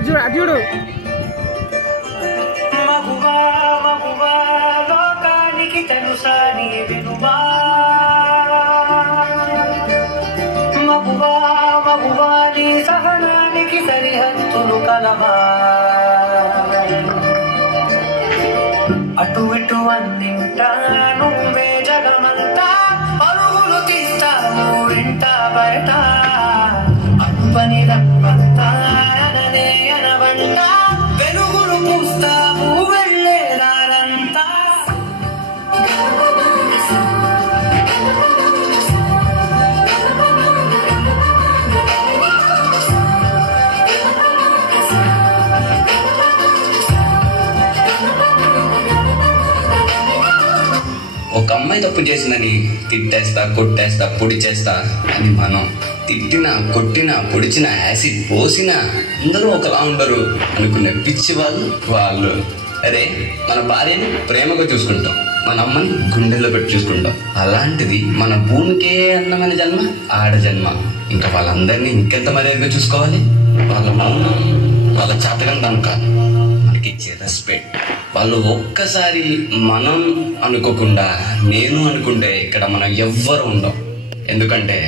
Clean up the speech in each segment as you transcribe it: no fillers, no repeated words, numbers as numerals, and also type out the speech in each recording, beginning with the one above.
చూడు మగువా మగువా లోకానికి తెలుసా నీ వినువా మగువా మగువా నీ సహనానికి సరిహద్దులు కలవా అటు ఇటు అన్నింటా నువ్వే జగమంతా పరుగులు తీస్తావు ఇంట బయట అటుపని రమ్మంతా అననే అనవంట వెలుగులు పూస్తావు వెళ్ళేదారంతా ఒక అమ్మాయి తప్పు చేసిందని తిట్టేస్తా కొట్టేస్తా పొడి చేస్తా అని మనం తిట్టినా కొట్టినా పొడిచినా యాసిడ్ పోసినా అందరూ ఒకలా ఉండరు అనుకునే పిచ్చి వాళ్ళు అరే మన భార్యని ప్రేమగా చూసుకుంటాం, మన అమ్మని గుండెల్లో పెట్టి చూసుకుంటాం. అలాంటిది మన భూమికే అందమైన జన్మ ఆడ జన్మ. ఇంకా వాళ్ళందరినీ ఇంకెంత మర్యాదగా చూసుకోవాలి. వాళ్ళ మౌనం వాళ్ళ చాతకంతం కాదు, మనకిచ్చే రెస్పెక్ట్. వాళ్ళు ఒక్కసారి మనం అనుకోకుండా నేను అనుకుంటే ఇక్కడ మనం ఎవ్వరు ఉండం. ఎందుకంటే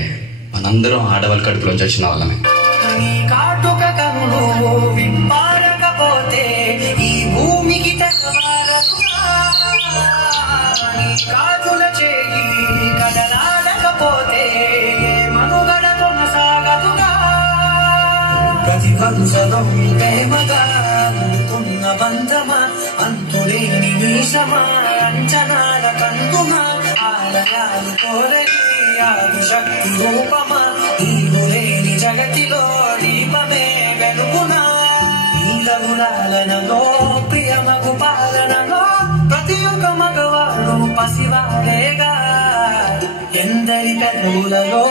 మనందరం ఆడవాళ్ళ కడుపులోంచి వచ్చిన వాళ్ళమే. ఈ భూమికి కాటుల చేయి కదలాడకపోతే మనుగడ కొనసాగదుగా. ప్రతి వంశలో ప్రేమగా ఉన్న బంధమా అంతులేని నీసమా అంచనాల కందుమా ఆలయాలు కోరని ఆదిశక్తి రూపమా నీవు లేని జగతిలో దీపమే వెలుగునా. నీలగుణాలనలో ప్రియమగు పాలనలో ప్రతి ఒక్క మగవాడు పసివాడేగా. ఎందరి పెదవులలో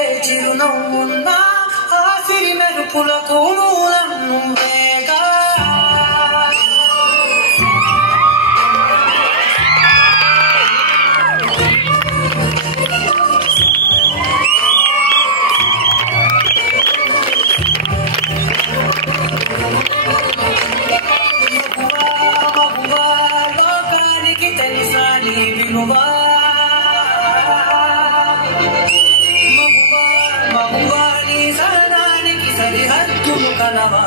ఏ చిరునవ్వున్నా ఆ సిరి మెరుపులకు మూలం నువ్వేగా. మగువా నీ సహనానికి సరిహద్దులు కలవా.